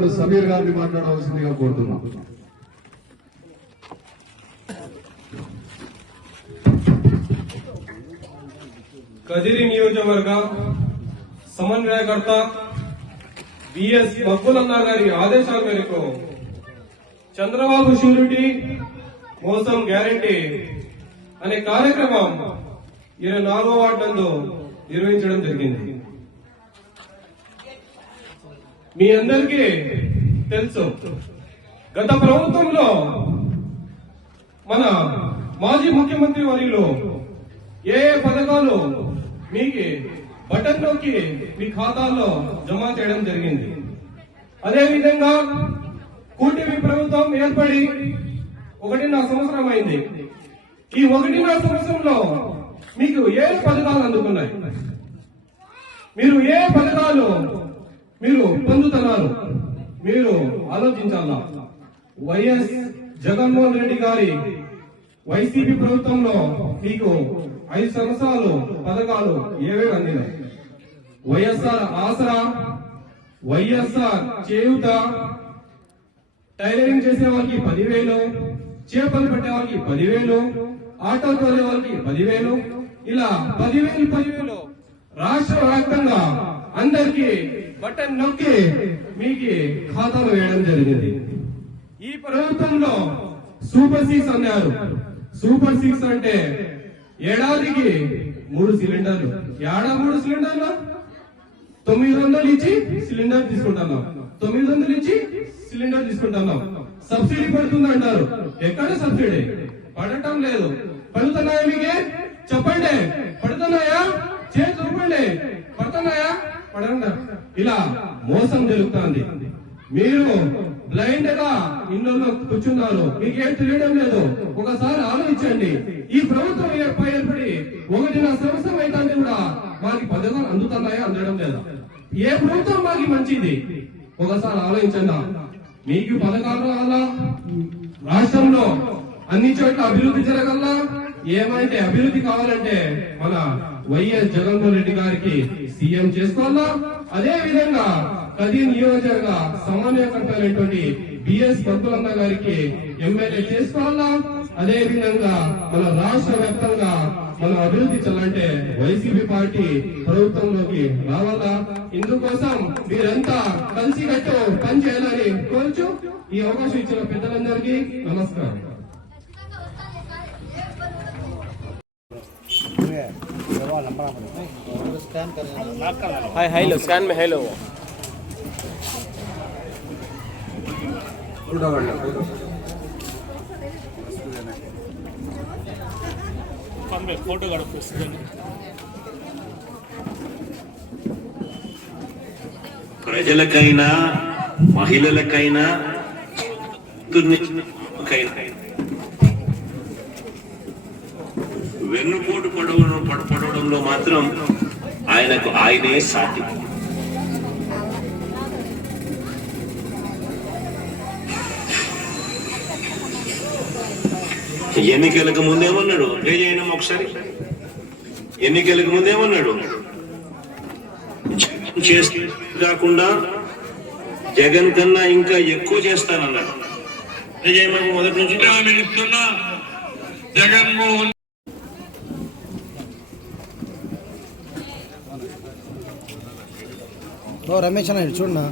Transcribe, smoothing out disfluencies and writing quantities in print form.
సోదరుడు సమీర్ గారిని మాట్లాడవలసిందిగా కోరుతున్నాం. కదిరి నియోజకవర్గ సమన్వయకర్త బిఎస్ బబ్బులన్న గారి ఆదేశాల మేరకు చంద్రబాబు షూరిటీ మోసం గ్యారంటీ అనే కార్యక్రమం 24వ వార్డు నందు నిర్వహించడం జరిగింది. మీ అందరికీ తెలుసు, గత ప్రభుత్వంలో మన మాజీ ముఖ్యమంత్రి వర్యులు ఏ పథకాలు మీకు బటన్ నొక్కి మీ ఖాతాల్లో జమ చేయడం జరిగింది. అదేవిధంగా కూటమి ప్రభుత్వం ఏర్పడి 1.5 సంవత్సరం అయింది. ఈ 1.5 సంవత్సరంలో మీకు ఏ పథకాలు అందుకున్నాయి? మీరు ఏ పథకాలు మీరు పొందుతున్నారు? మీరు ఆలోచించాలా. వైఎస్ జగన్మోహన్ రెడ్డి గారి వైసీపీ ప్రభుత్వంలో మీకు 5 సంవత్సరాలు పథకాలు ఏవేవి అందినాయి? వైఎస్ఆర్ ఆసరా, వైఎస్ఆర్ చేయూత, టైలరింగ్ చేసే వాళ్ళకి 10,000, చేపలు పెట్టే వాళ్ళకి 10,000, ఆటో తోలే వాళ్ళకి 10,000, ఇలా 10,000 రాష్ట్ర వ్యాప్తంగా అందరికీ బటన్ నొక్కి మీకు ఖాతాలు వేయడం జరిగింది. ఈ ప్రభుత్వంలో సూపర్ 6 అన్నారు. సూపర్ 6 అంటే ఏడాదికి 3 సిలిండర్లు. 3 సిలిండర్లు 900 ఇచ్చి సిలిండర్ తీసుకుంటున్నాం. 900 ఇచ్చి సిలిండర్ తీసుకుంటున్నాం. సబ్సిడీ పడుతుంది అంటారు. ఎక్కడ సబ్సిడీ పడటం లేదు. పడుతున్నాయా? మీకే చెప్పండి. పడుతున్నాయా? చేతి చూపండి. పడుతున్నాయా? పడండి. ఇలా మోసం జరుగుతుంది. మీరు బ్లైండ్ గా ఇళ్ళలో కూర్చున్నారు. మీకేం తెలియడం లేదు. ఒకసారి ఆలోచించండి. ఈ ప్రభుత్వం ఏర్పడి 1.5 సంవత్సరం అయితే కూడా మాకు పథకాలు అందుతున్నాయా? అందడం లేదా? ఏ ప్రభుత్వం మాకు మంచిది? ఒకసారి ఆలోచించండి. మీకు పథకాలు రావాలా? రాష్ట్రంలో అన్ని చోట్ల అభివృద్ధి జరగాలా? ఏమంటే అభివృద్ధి కావాలంటే మన వైఎస్ జగన్మోహన్ రెడ్డి గారికి సీఎం చేసుకోవాలా. అదే విధంగా కదిరి నియోజకవర్గ సమన్వయకర్త అయినటువంటి బిఎస్ బబ్బులన్న గారికి ఎమ్మెల్యే చేసుకోవాలా. అదే విధంగా మన రాష్ట్ర వ్యాప్తంగా మనం అభివృద్ధి చేయాలంటే వైసీపీ పార్టీ ప్రభుత్వంలోకి రావాలా. ఇందుకోసం మీరంతా కలిసికట్టు పనిచేయాలని కోరుచు ఈ అవకాశం ఇచ్చిన పెద్దలందరికీ నమస్కారం. हेलो स्कैन में हेलो फोटो ప్రజలకైనా మహిళలకైనా వెన్నుపోటు పడవడంలో మాత్రం ఆయనే సాటి. ఎన్నికలకు ముందేమన్నాడు? చేయడం ఒకసారి. ఎన్నికలకు ముందేమన్నాడు? చేస్తే కాకుండా జగన్ కన్నా ఇంకా ఎక్కువ చేస్తానన్నాడు. మొదటి నుంచి జగన్మోహన్ रमेश చూడనా